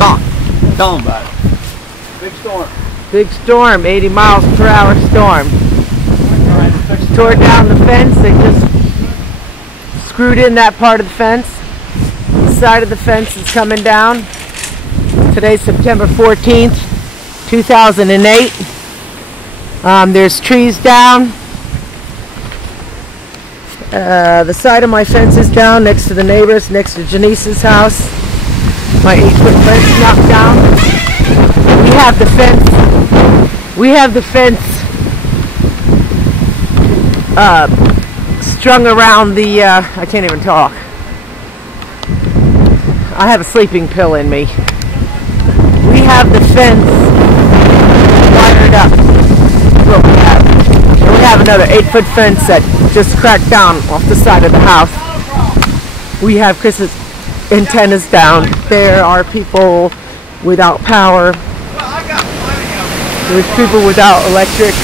Talk. Tell them about it. Big storm. Big storm, 80 miles per hour storm. Tore down the fence. They just screwed in that part of the fence. The side of the fence is coming down. Today's September 14th, 2008. There's trees down. The side of my fence is down next to the neighbors, next to Janice's house. My 8-foot fence knocked down. We have the fence strung around the, I can't even talk. I have a sleeping pill in me. We have the fence wired up. That's what we have. And we have another 8-foot fence that just cracked down off the side of the house. We have Chris's antennas down. There are people without power. There's people without electric.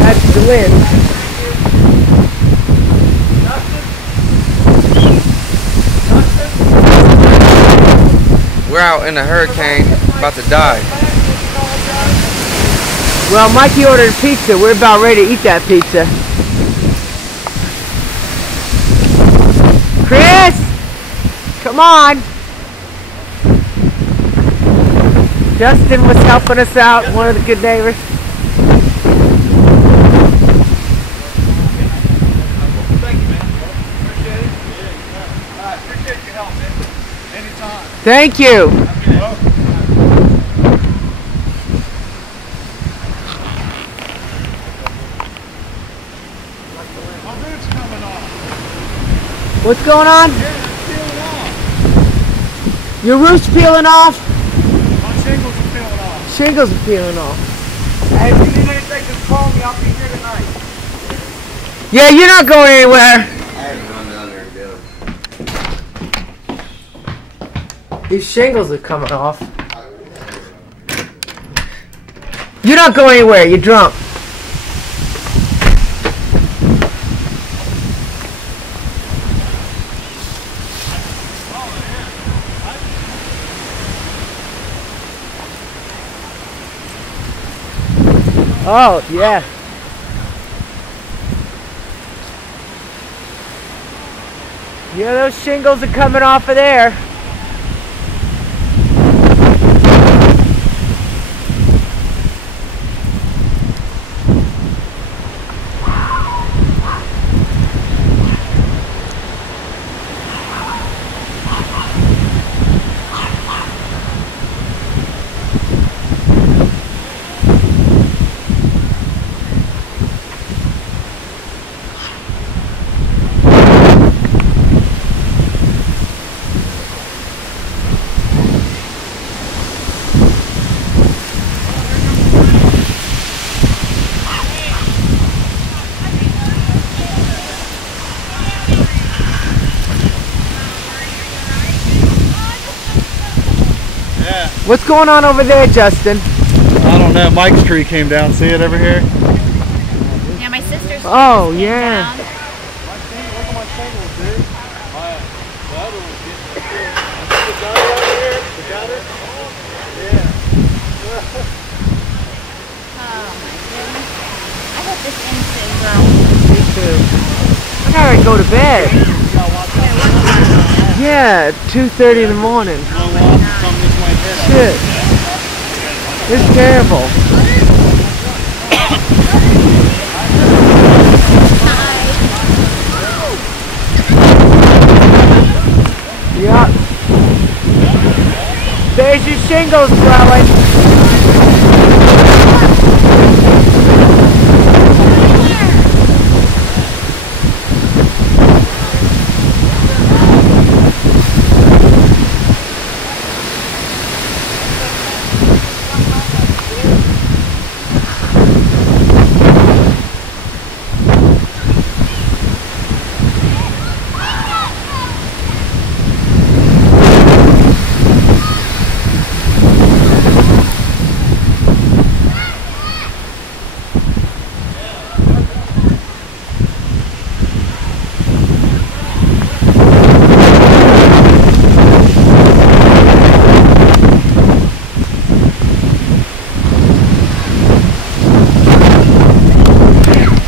That's the wind. We're out in a hurricane, about to die. Well, Mikey ordered pizza. We're about ready to eat that pizza. Chris! Come on! Justin was helping us out, one of the good neighbors. Thank you, man. Appreciate it. I appreciate your help, man. Anytime. Thank you. What's going on? Your roof's peeling off? My shingles are peeling off. Shingles are peeling off. Hey, if you need anything, just call me. I'll be here tonight. Yeah, you're not going anywhere. I had to run down there and get them. These shingles are coming off. You're not going anywhere. You're drunk. Oh, yeah. Yeah, those shingles are coming off of there. What's going on over there, Justin? I don't know. Mike's tree came down. See it over here? Yeah, my sister's tree Oh, came yeah. down. Look at my shingles, dude. The other one's getting the gutter over here? The gutter? Yeah. Oh my goodness. I hope this ends soon, girl. Me too. I gotta go to bed. Yeah, 2:30 in the morning. Shit. It's terrible. Yeah. There's your shingles blowing.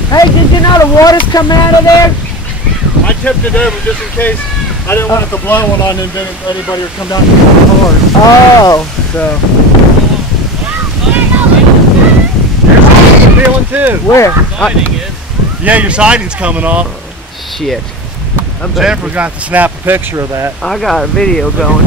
Hey, did you know the water's coming out of there? I tipped it over just in case. I didn't want it to blow one on and then anybody would come down and get the cars. Oh. So. There's some feeling too. Where? Yeah, your siding's coming off. Shit. Jennifer's gonna have to snap a picture of that. I got a video going.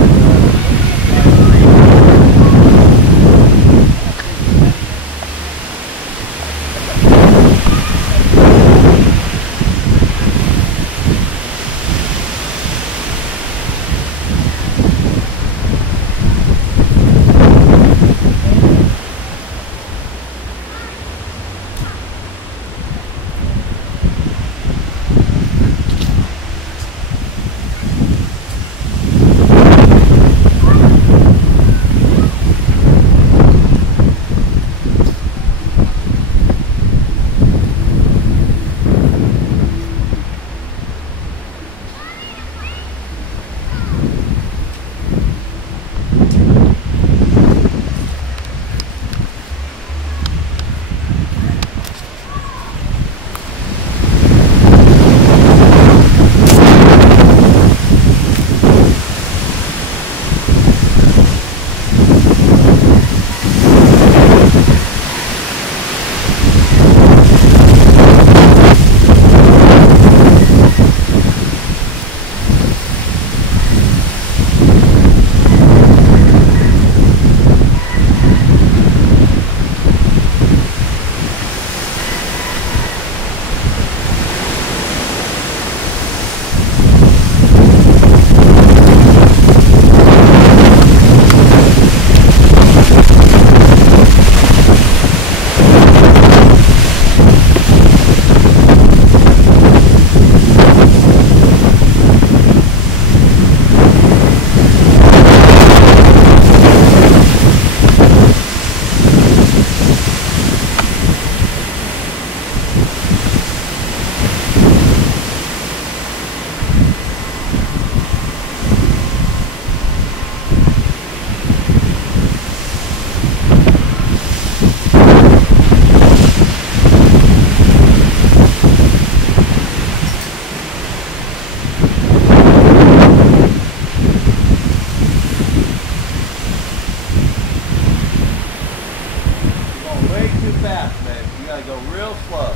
Way too fast, man. You gotta go real slow.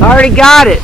I already got it.